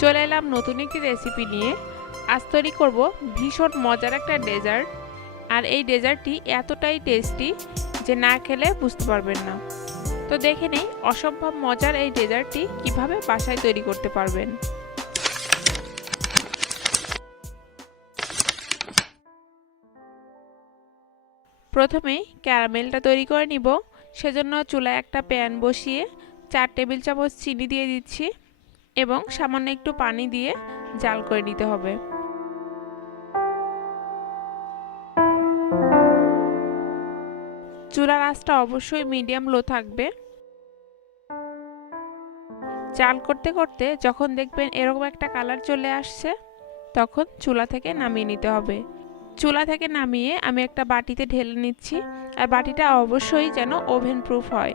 চলে এলাম নতুন একটি রেসিপি নিয়ে। আজ তৈরি করব ভীষণ মজার একটা ডেজার্ট। আর এই ডেজার্টটি এতটাই টেস্টি যে না খেলে বুঝতে পারবেন না। তো দেখে নেই অসম্ভব মজার এই ডেজার্টটি কিভাবে বাসায় তৈরি করতে পারবেন। প্রথমেই ক্যারামেলটা তৈরি করে নিব। সেজন্য চুলায় একটা প্যান বসিয়ে 4 টেবিল চামচ চিনি দিয়ে দিচ্ছি এবং সামান্য একটু পানি দিয়ে জাল করে নিতে হবে। চুলার আঁচটা অবশ্যই মিডিয়াম লো থাকবে। জাল করতে করতে যখন দেখবেন এরকম একটা কালার চলে আসছে তখন চুলা থেকে নামিয়ে নিতে হবে। চুলা থেকে নামিয়ে আমি একটা বাটিতে ঢেলে নিচ্ছি, আর বাটিটা অবশ্যই যেন ওভেন প্রুফ হয়।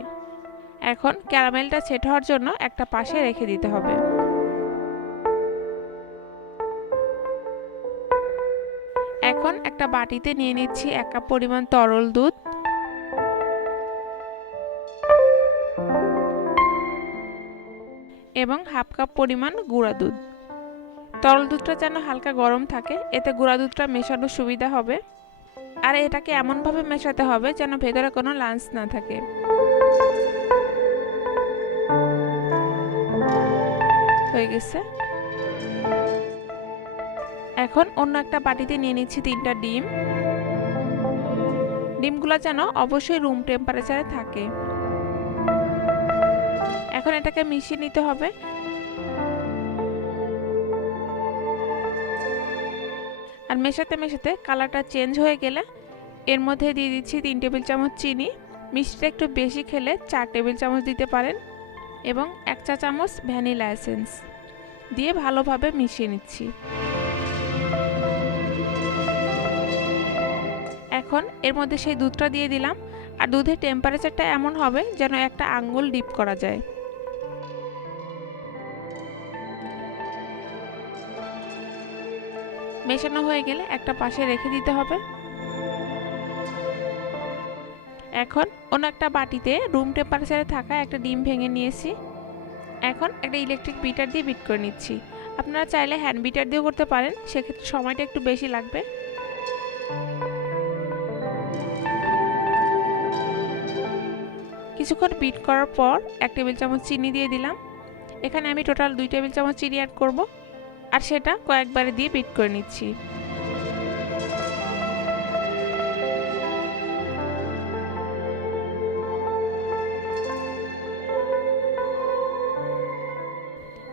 এখন ক্যারামেলটা সেট হওয়ার জন্য একটা পাশে রেখে দিতে হবে। এখন একটা বাটিতে নিয়ে নিচ্ছি 1 কাপ পরিমাণ তরল দুধ এবং হাফ কাপ পরিমাণ গুঁড়া দুধ। তরল দুধটা যেন হালকা গরম থাকে, এতে গুঁড়া দুধটা মেশানোর সুবিধা হবে। আর এটাকে এমনভাবে মেশাতে হবে যেন ভেতরে কোনো লাঞ্চ না থাকে। হয়ে গেছে। এখন অন্য একটা বাটিতে নিয়ে নিচ্ছি 3টা ডিম। ডিমগুলো যেন অবশ্যই রুম টেম্পারেচারে থাকে। এখন এটাকে মিশিয়ে নিতে হবে। আর মেশাতে মেশাতে কালারটা চেঞ্জ হয়ে গেলে এর মধ্যে দিয়ে দিচ্ছি 3 টেবিল চামচ চিনি। মিষ্টিটা একটু বেশি খেলে 4 টেবিল চামচ দিতে পারেন এবং 1 চা চামচ ভ্যানিলা এসেন্স দিয়ে ভালোভাবে মিশিয়ে নিচ্ছি। এখন এর মধ্যে সেই দুধটা দিয়ে দিলাম। আর দুধের টেম্পারেচারটা এমন হবে যেন একটা আঙ্গুল ডিপ করা যায়। মেশানো হয়ে গেলে একটা পাশে রেখে দিতে হবে। এখন অন্য একটা বাটিতে রুম টেম্পারেচারে থাকা একটা ডিম ভেঙে নিয়েছি। এখন একটা ইলেকট্রিক বিটার দিয়ে বিট করে নিচ্ছি। আপনারা চাইলে হ্যান্ড বিটার দিয়েও করতে পারেন, সেক্ষেত্রে সময়টা একটু বেশি লাগবে। কিছুক্ষণ বিট করার পর 1 টেবিল চামচ চিনি দিয়ে দিলাম। এখানে আমি টোটাল 2 টেবিল চামচ চিনি অ্যাড করব, আর সেটা কয়েকবারে দিয়ে বিট করে নিচ্ছি।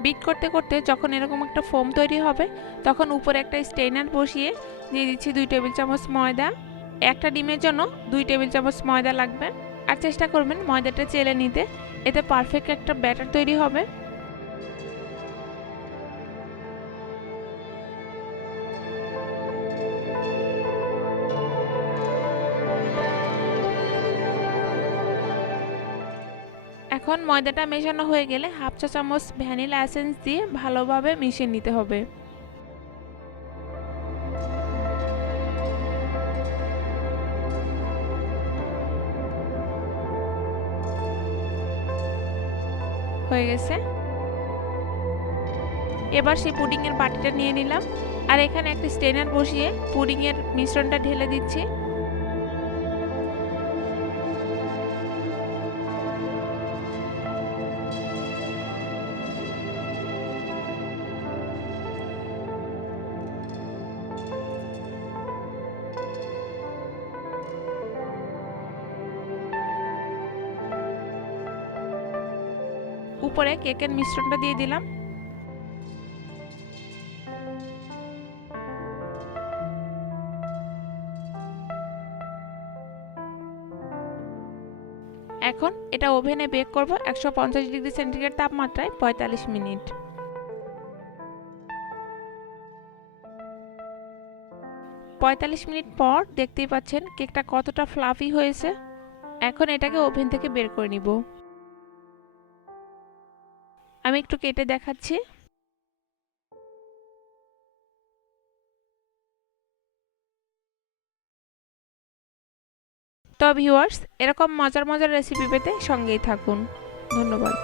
বিট করতে করতে যখন এরকম একটা ফোম তৈরি হবে তখন উপরে একটা স্টেইনার বসিয়ে দিয়ে দিচ্ছি 2 টেবিল চামচ ময়দা। একটা ডিমের জন্য 2 টেবিল চামচ ময়দা লাগবে। আর চেষ্টা করবেন ময়দাটা চেলে নিতে, এতে পারফেক্ট একটা ব্যাটার তৈরি হবে। এখন ময়দাটা মেশানো হয়ে গেলে হাফ চা চামচ ভ্যানিলা এসেন্স দিয়ে ভালোভাবে মিশিয়ে নিতে হবে। হয়ে গেছে। এবার সেই পুডিং এর বাটিটা নিয়ে নিলাম, আর এখানে একটা স্টেনার বসিয়ে পুডিং এর মিশ্রণটা ঢেলে দিচ্ছি। উপরে কেকের মিশ্রণটা দিয়ে দিলাম। এখন এটা ওভেনে বেক করব 150 ডিগ্রি সেন্টিগ্রেড তাপমাত্রায় 45 মিনিট। 45 মিনিট পর দেখতেই পাচ্ছেন কেকটা কতটা ফ্লাফি হয়েছে। এখন এটাকে ওভেন থেকে বের করে নিব। আমি একটু কেটে দেখাচ্ছি। তো ভিউয়ার্স, এরকম মজার মজার রেসিপি পেতে সঙ্গেই থাকুন। ধন্যবাদ।